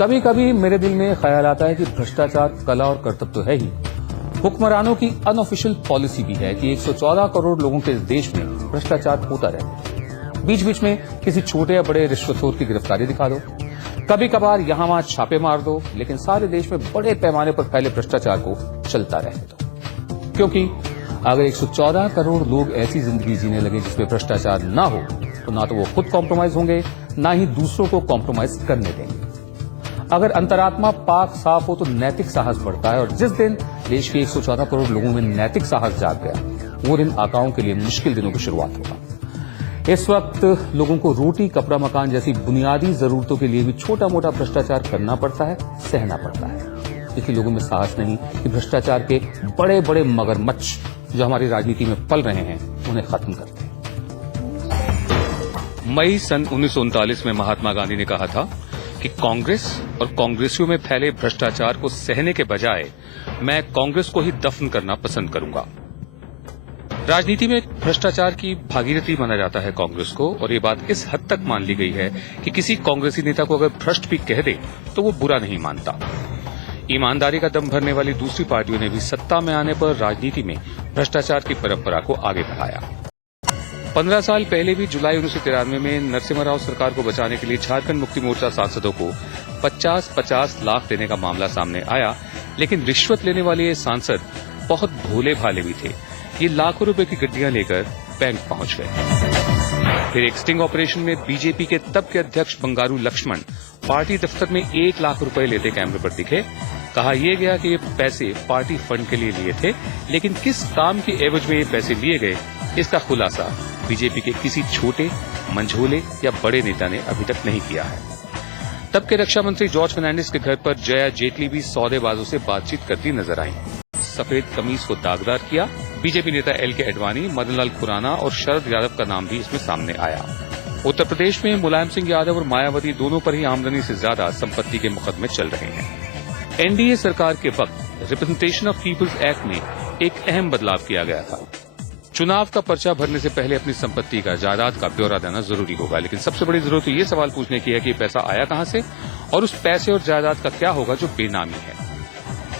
कभी कभी मेरे दिल में ख्याल आता है कि भ्रष्टाचार कला और कर्तव्य तो है ही, हुक्मरानों की अनऑफिशियल पॉलिसी भी है कि 114 करोड़ लोगों के इस देश में भ्रष्टाचार होता रहे। बीच बीच में किसी छोटे या बड़े रिश्वतखोर की गिरफ्तारी दिखा दो, कभी कभार यहां वहां छापे मार दो, लेकिन सारे देश में बड़े पैमाने पर फैले भ्रष्टाचार को चलता रहने दो। क्योंकि अगर 114 करोड़ लोग ऐसी जिंदगी जीने लगे जिसमें भ्रष्टाचार ना हो, तो ना तो वो खुद कॉम्प्रोमाइज होंगे, ना ही दूसरों को कॉम्प्रोमाइज करने देंगे। अगर अंतरात्मा पाक साफ हो तो नैतिक साहस बढ़ता है, और जिस दिन देश के 114 करोड़ लोगों में नैतिक साहस जाग गया, वो दिन आकाओं के लिए मुश्किल दिनों की शुरुआत होगा। इस वक्त लोगों को रोटी, कपड़ा, मकान जैसी बुनियादी जरूरतों के लिए भी छोटा मोटा भ्रष्टाचार करना पड़ता है, सहना पड़ता है। इसलिए लोगों में साहस नहीं कि भ्रष्टाचार के बड़े बड़े मगरमच्छ जो हमारी राजनीति में पल रहे हैं, उन्हें खत्म करते हैं। मई सन 1939 में महात्मा गांधी ने कहा था कि कांग्रेस और कांग्रेसियों में फैले भ्रष्टाचार को सहने के बजाय मैं कांग्रेस को ही दफन करना पसंद करूंगा। राजनीति में भ्रष्टाचार की भागीरथी माना जाता है कांग्रेस को, और ये बात इस हद तक मान ली गई है कि किसी कांग्रेसी नेता को अगर भ्रष्ट भी कह दे तो वो बुरा नहीं मानता। ईमानदारी का दम भरने वाली दूसरी पार्टियों ने भी सत्ता में आने पर राजनीति में भ्रष्टाचार की परंपरा को आगे बढ़ाया। 15 साल पहले भी जुलाई 1993 में नरसिम्हा राव सरकार को बचाने के लिए झारखंड मुक्ति मोर्चा सांसदों को 50-50 लाख देने का मामला सामने आया, लेकिन रिश्वत लेने वाले ये सांसद बहुत भोले भाले भी थे। ये लाखों रुपए की गड्डियां लेकर बैंक पहुंच गए। फिर एक स्टिंग ऑपरेशन में बीजेपी के तब के अध्यक्ष बंगारू लक्ष्मण पार्टी दफ्तर में 1 लाख रुपए लेते कैमरे पर दिखे। कहा यह गया कि ये पैसे पार्टी फंड के लिए लिए थे, लेकिन किस काम के एवज में ये पैसे लिए गए, इसका खुलासा बीजेपी के किसी छोटे, मंझोले या बड़े नेता ने अभी तक नहीं किया है। तब के रक्षा मंत्री जॉर्ज फर्नांडिस के घर पर जया जेटली भी सौदेबाजों से बातचीत करती नजर आई। सफेद कमीज को दागदार किया। बीजेपी नेता एल.के. अडवाणी, मदन लाल खुराना और शरद यादव का नाम भी इसमें सामने आया। उत्तर प्रदेश में मुलायम सिंह यादव और मायावती दोनों पर ही आमदनी से ज्यादा संपत्ति के मुकदमे चल रहे हैं। एनडीए सरकार के वक्त रिप्रेजेंटेशन ऑफ पीपुल्स एक्ट में एक अहम बदलाव किया गया था। चुनाव का पर्चा भरने से पहले अपनी संपत्ति का, जायदाद का ब्यौरा देना जरूरी होगा, लेकिन सबसे बड़ी जरूरत तो ये सवाल पूछने की है कि पैसा आया कहां से और उस पैसे और जायदाद का क्या होगा जो बेनामी है।